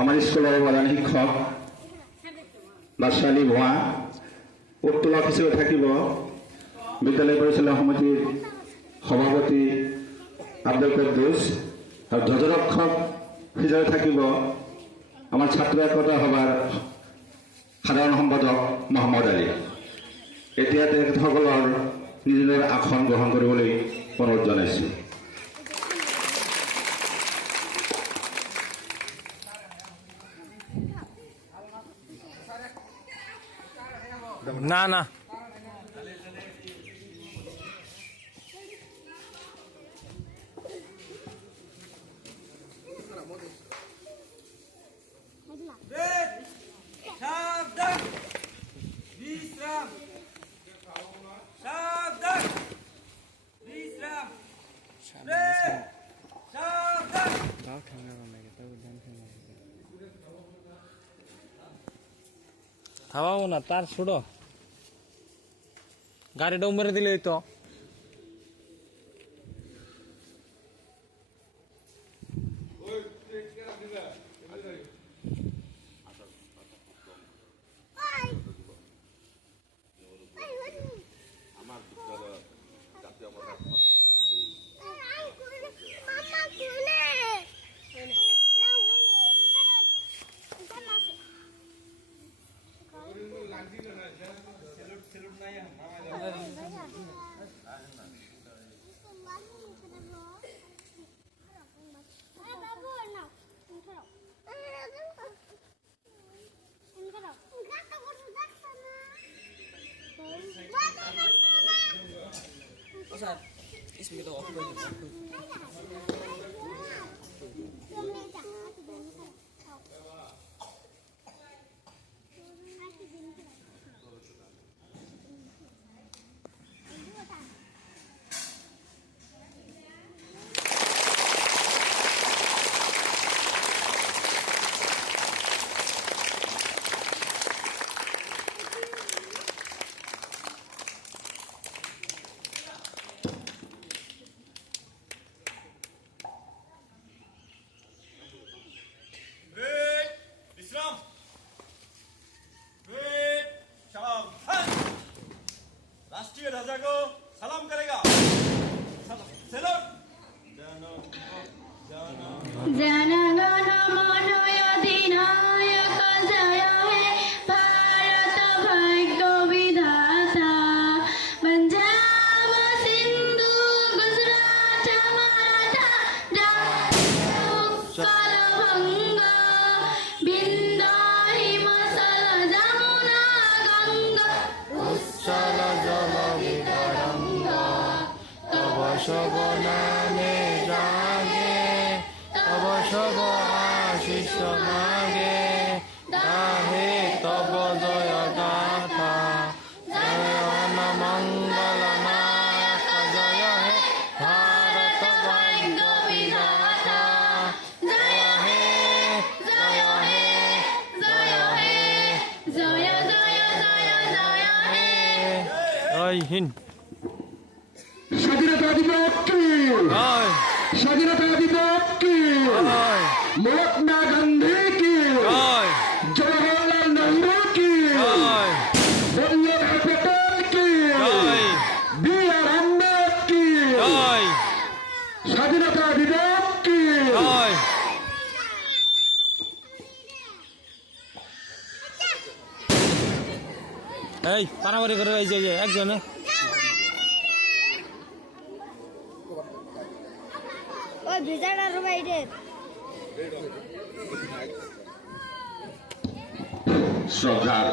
আমার স্কুলের প্রধান শিক্ষক বাদশালী ভুৱা উত্তোলক হিসেবে থাকিব বিদ্যালয় পরিচালনা সমিতির সভাপতি আব্দুল কুদ্দুস আর ধ্বজরক্ষক হিসেবে থাকিব আমার ছাত্র একতা সভার সাধারণ সম্পাদক মহম্মদ আলী। এতিয়া তেখেতসকলৰ নিজ নিজৰ আসন গ্ৰহণ কৰিবলৈ অনুৰোধ জনাইছোঁ। না না সাবধান বিশ্রাম সাবধান বিশ্রাম সাবধান খাওয়াবো না তার ছোড়ো গাড়িটা মেরে দিলেই তো इसमें तो ऑफ कर दो राष्ट्रीय ध्वजा को सलाम करेगा। सैल्यूट। जनगण मन अधिनायक जय हे भारत भाग्य विधाता पंजाब सिंधु गुजरात मराठा उत्कल बंगा बिंदा हिमाचल जमुना गंगा উচ্ছল জল বিতরঙ্গা তব শব নামে জাগে তব শব আশিস মাগে গাহে তব জয় গাথা জয় মঙ্গল নায়ক জয় হে ভারত ভাগ্য বিধাতা जय हे जय हे जय हे जय जय जय जय हे জয় হিন্দ স্বাধীনতা দিবস কি জয় স্বাধীনতা দিবস কি জয় মহাত্মা গান্ধী কি জয় জওহরলাল নেহরু কি জয় বল্লভভাই প্যাটেল কি জয় বি.আর. আম্বেদকর কি জয় স্বাধীনতা দিবস কি জয় এই পারামারি করে এই যে একজনে ওই বিজাড়ার বাইরে শ্রদ্ধার